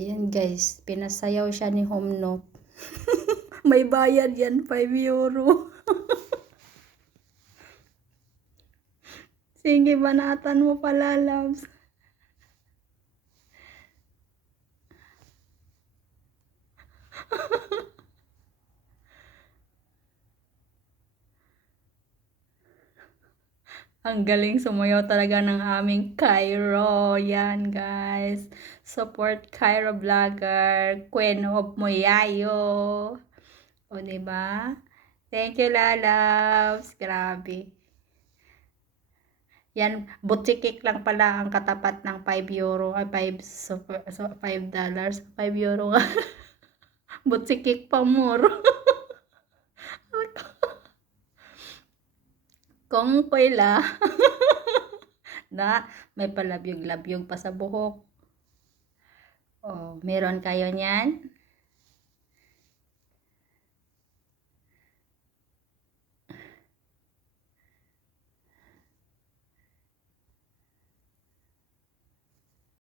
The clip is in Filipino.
Ayan guys, pinasayaw siya ni Homnok. May bayad yan, 5 euro. Sige, banatan mo pala, loves. Ang galing sumayaw talaga ng aming Cairo. Yan, guys. Support Cairo Vlogger. Queen of Moyayo. O, diba? Thank you, Lalabs. Grabe. Yan, butsikik lang pala ang katapat ng 5 euro. Ay, 5, so, so 5 dollars. 5 euro nga. butsikik pa more. Kung kuila. na, may palabyog-labyog pa sa buhok. Oh, meron kayo niyan?